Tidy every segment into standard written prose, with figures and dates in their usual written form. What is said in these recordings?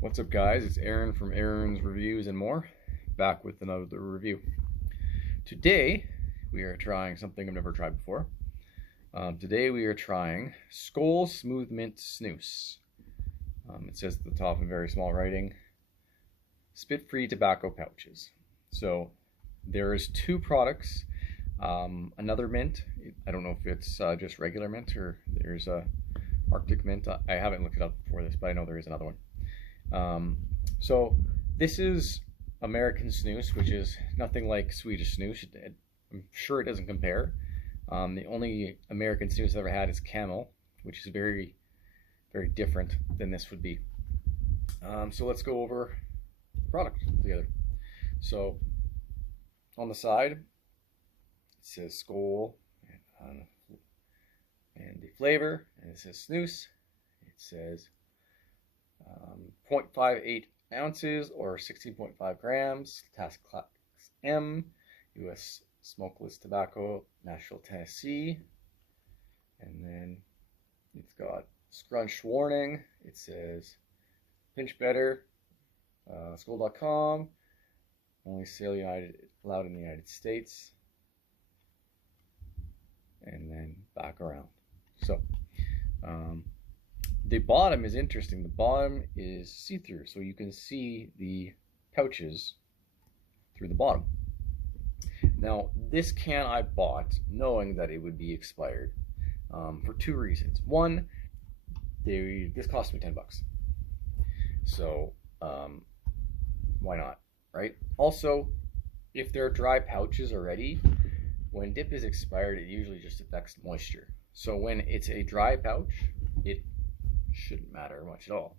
What's up, guys? It's Aaron from Aaron's Reviews and More, back with another review. Today we are trying something I've never tried before. Today we are trying Skoal Smooth Mint Snus. It says at the top in very small writing, spit-free tobacco pouches. So there's two products. Another mint, I don't know if it's just regular mint or there's a Arctic mint. I haven't looked it up before this, but I know there is another one. So this is American snus, which is nothing like Swedish snus. I'm sure it doesn't compare. The only American snus I've ever had is Camel, which is very, very different than this would be. So let's go over the product together. So on the side, it says Skoal and the flavor, and it says snus. It says 0.58 ounces or 16.5 grams, task class M, U.S. smokeless tobacco, Nashville, Tennessee. And then it's got scrunch warning. It says pinch better, Skoal.com, only sale allowed in the United States. And then back around. So, the bottom is interesting. The bottom is see-through, so you can see the pouches through the bottom. Now, this can I bought knowing that it would be expired for two reasons. One, this cost me $10. So, why not, right? Also, if they're dry pouches already, when dip is expired, it usually just affects moisture. So when it's a dry pouch, it shouldn't matter much at all.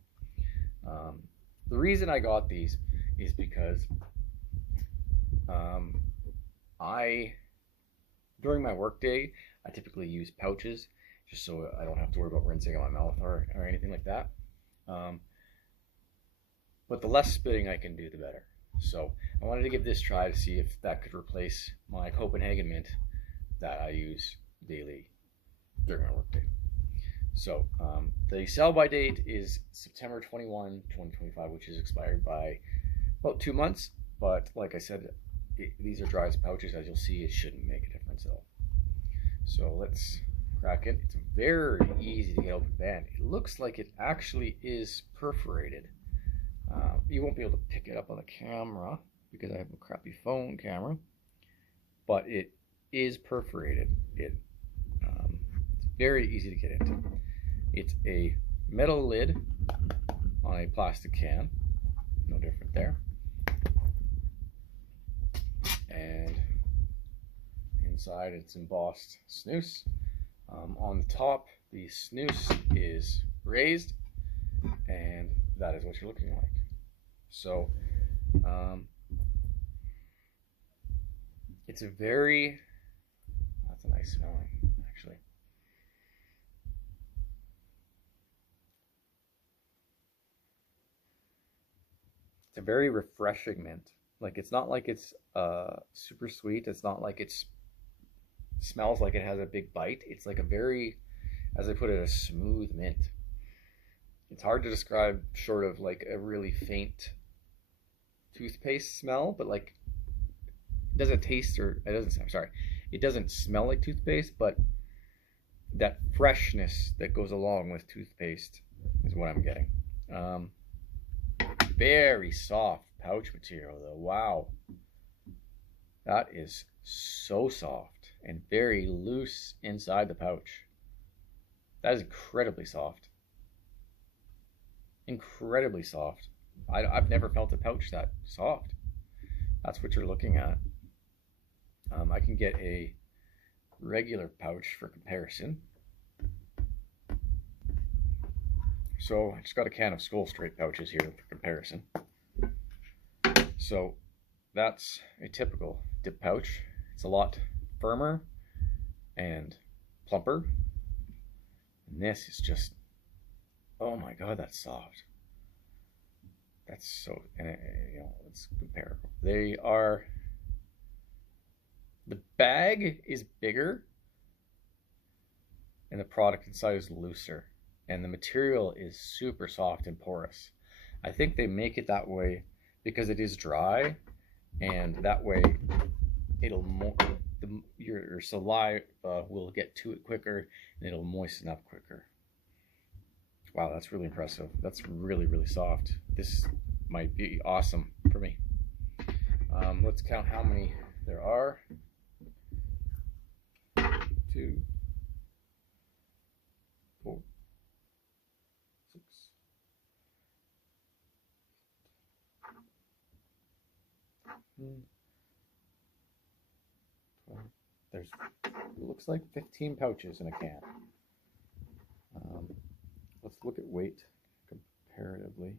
The reason I got these is because during my workday, I typically use pouches just so I don't have to worry about rinsing out my mouth or anything like that. But the less spitting I can do, the better. So I wanted to give this a try to see if that could replace my Copenhagen mint that I use daily during my workday. So the sell-by date is September 21, 2025, which is expired by about 2 months. But like I said, these are dry pouches. As you'll see, it shouldn't make a difference at all. So let's crack it. It's very easy to get open band. It looks like it actually is perforated. You won't be able to pick it up on the camera because I have a crappy phone camera, but it is perforated. It's very easy to get into. It's a metal lid on a plastic can, no different there. And inside it's embossed snus. On the top, the snus is raised, and that is what you're looking like. So it's a very, that's a nice smelling actually. It's a very refreshing mint. Like, it's not like it's super sweet. It's not like it smells like it has a big bite. It's like a very, as I put it, a smooth mint. It's hard to describe short of like a really faint toothpaste smell, but like it doesn't taste or it doesn't, I'm sorry, it doesn't smell like toothpaste, but that freshness that goes along with toothpaste is what I'm getting. Very soft pouch material though. Wow, that is so soft and very loose inside the pouch. That is incredibly soft. Incredibly soft. I've never felt a pouch that soft. That's what you're looking at. I can get a regular pouch for comparison. So I just got a can of Skoal straight pouches here for comparison. So that's a typical dip pouch. It's a lot firmer and plumper. And this is just, oh my god, that's soft. That's so, you know, let's compare. They are, the bag is bigger and the product inside is looser. And the material is super soft and porous. I think they make it that way because it is dry, and that way it'll your saliva will get to it quicker, and it'll moisten up quicker. Wow, that's really impressive. That's really, really soft. This might be awesome for me. Let's count how many there are. 2, 4, 6. There's, it looks like 15 pouches in a can. Let's look at weight comparatively.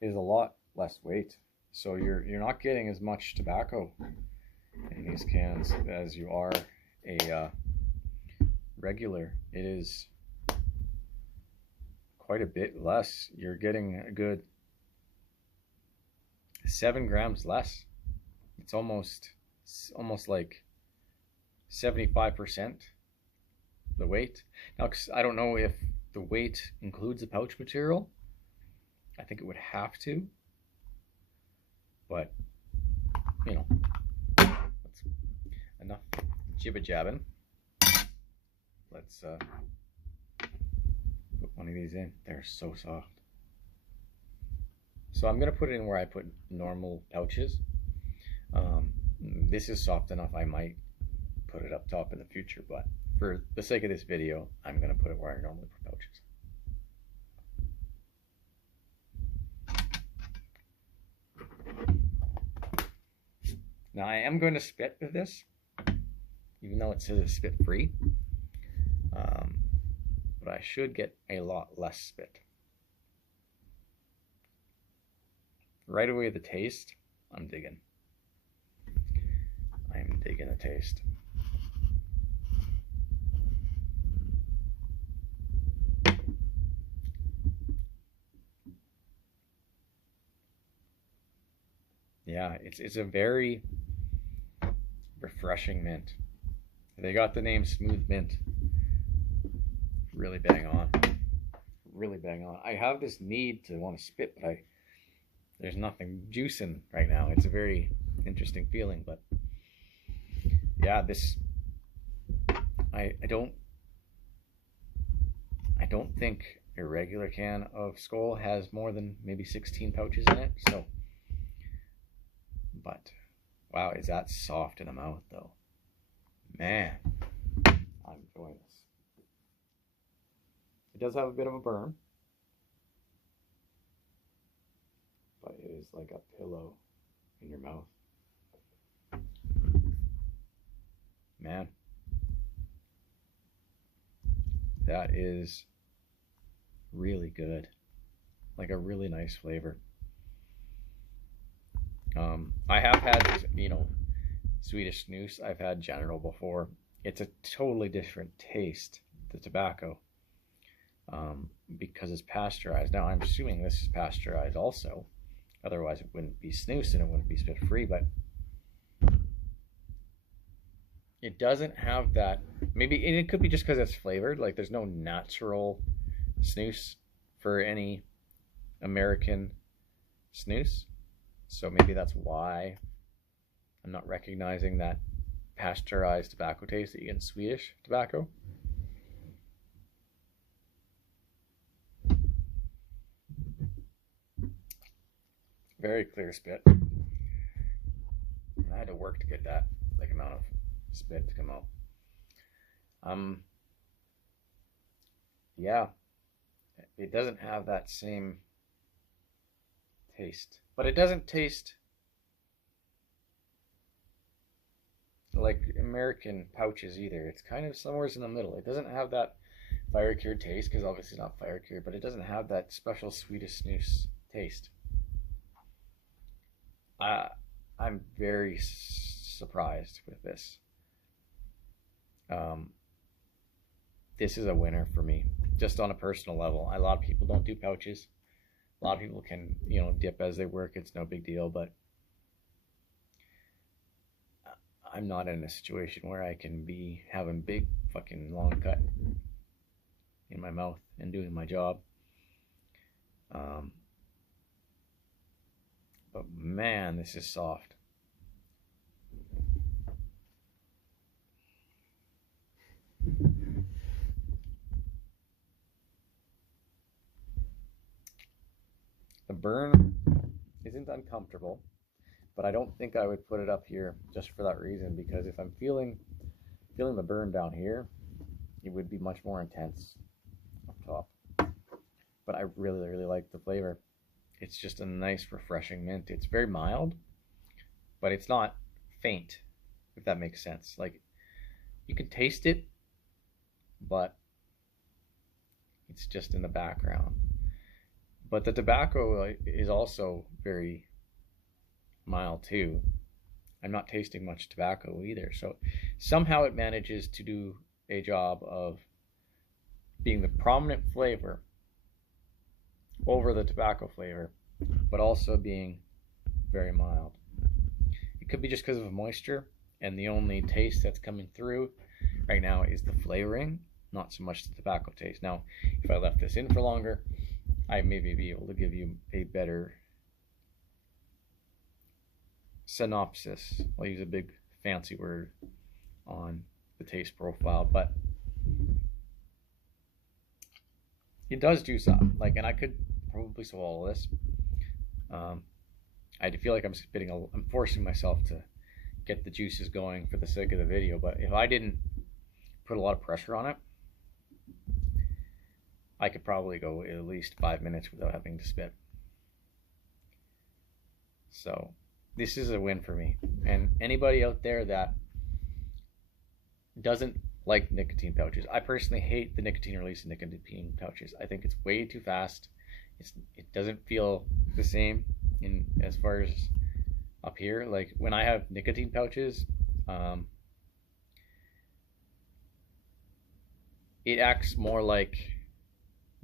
It is a lot less weight, so you're not getting as much tobacco in these cans as you are a regular. It is quite a bit less. You're getting a good 7 grams less. It's almost like 75% the weight. Now, I don't know if the weight includes the pouch material. I think it would have to, but you know, that's enough jibba jabbing. Let's put one of these in. They're so soft. So I'm gonna put it in where I put normal pouches. This is soft enough I might put it up top in the future, but for the sake of this video, I'm gonna put it where I normally put pouches. Now I am going to spit with this, even though it says it's spit free, but I should get a lot less spit. Right away, the taste, I'm digging the taste. Yeah, it's a very refreshing mint. They got the name Smooth Mint. Really bang on. Really bang on. I have this need to want to spit, but there's nothing juicing right now. It's a very interesting feeling, but yeah, this I don't think a regular can of Skoal has more than maybe 16 pouches in it. So, but wow, is that soft in the mouth though? Man, I'm enjoying this. It does have a bit of a burn, but it is like a pillow in your mouth. Man, that is really good. Like a really nice flavor. I have had, Swedish snus. I've had General before. It's a totally different taste, the tobacco, because it's pasteurized. Now, I'm assuming this is pasteurized also. Otherwise, it wouldn't be snus and it wouldn't be spit free, but it doesn't have that. Maybe it could be just because it's flavored. Like, there's no natural snus for any American snus. So maybe that's why I'm not recognizing that pasteurized tobacco taste that you get in Swedish tobacco. Very clear spit. I had to work to get that amount of spit to come out. Yeah, it doesn't have that same taste, but it doesn't taste like American pouches either. It's kind of somewhere in the middle. It doesn't have that fire cured taste, because obviously it's not fire cured, but it doesn't have that special Swedish snus taste. I'm very surprised with this. This is a winner for me, just on a personal level. A lot of people don't do pouches. A lot of people can, dip as they work. It's no big deal, but I'm not in a situation where I can be having big fucking long cut in my mouth and doing my job. But man, this is soft. The burn isn't uncomfortable, but I don't think I would put it up here just for that reason, because if I'm feeling the burn down here, it would be much more intense up top. But I really like the flavor. It's just a nice, refreshing mint. It's very mild, but it's not faint, if that makes sense. Like, you can taste it, but it's just in the background. But the tobacco is also very mild too. I'm not tasting much tobacco either. So somehow it manages to do a job of being the prominent flavor over the tobacco flavor, but also being very mild. It could be just because of moisture, and the only taste that's coming through right now is the flavoring, not so much the tobacco taste. Now, if I left this in for longer, I maybe be able to give you a better synopsis. I'll use a big fancy word on the taste profile, but it does do something. Like, and I could probably swallow this. I feel like I'm forcing myself to get the juices going for the sake of the video, but if I didn't put a lot of pressure on it, I could probably go at least 5 minutes without having to spit. So this is a win for me. And anybody out there that doesn't like nicotine pouches, I personally hate the nicotine release in nicotine pouches. I think it's way too fast. It doesn't feel the same in as far as up here. Like when I have nicotine pouches, it acts more like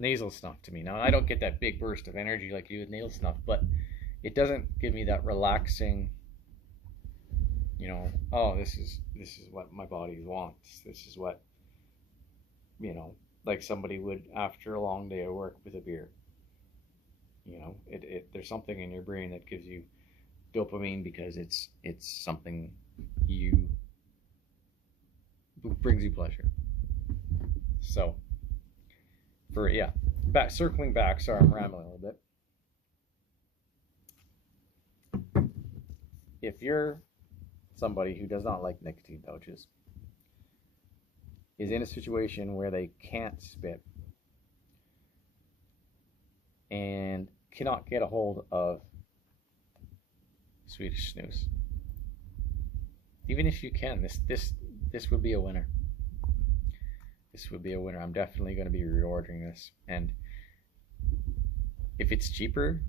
nasal snuff to me. Now, I don't get that big burst of energy like you do with nasal snuff, but it doesn't give me that relaxing, oh, this is what my body wants. This is what, like somebody would after a long day of work with a beer. There's something in your brain that gives you dopamine because it's something brings you pleasure. So, circling back, sorry, I'm rambling a little bit. If you're somebody who does not like nicotine pouches, is in a situation where they can't spit and cannot get a hold of Swedish snus, even if you can, this would be a winner. This would be a winner. I'm definitely going to be reordering this, and if it's cheaper,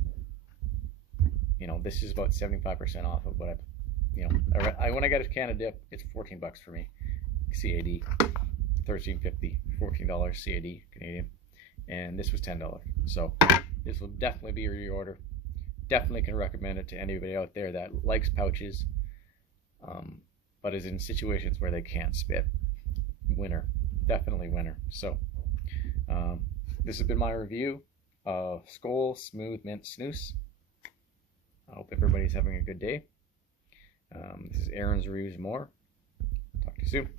this is about 75% off of what when I got a can of dip, it's $14 for me, CAD, $13.50, $14 CAD Canadian, and this was $10. So this will definitely be a reorder. Definitely can recommend it to anybody out there that likes pouches, but is in situations where they can't spit. Winner. Definitely winner. So this has been my review of Skoal Smooth Mint Snus. I hope everybody's having a good day. This is Aaron's Reviews More. Talk to you soon.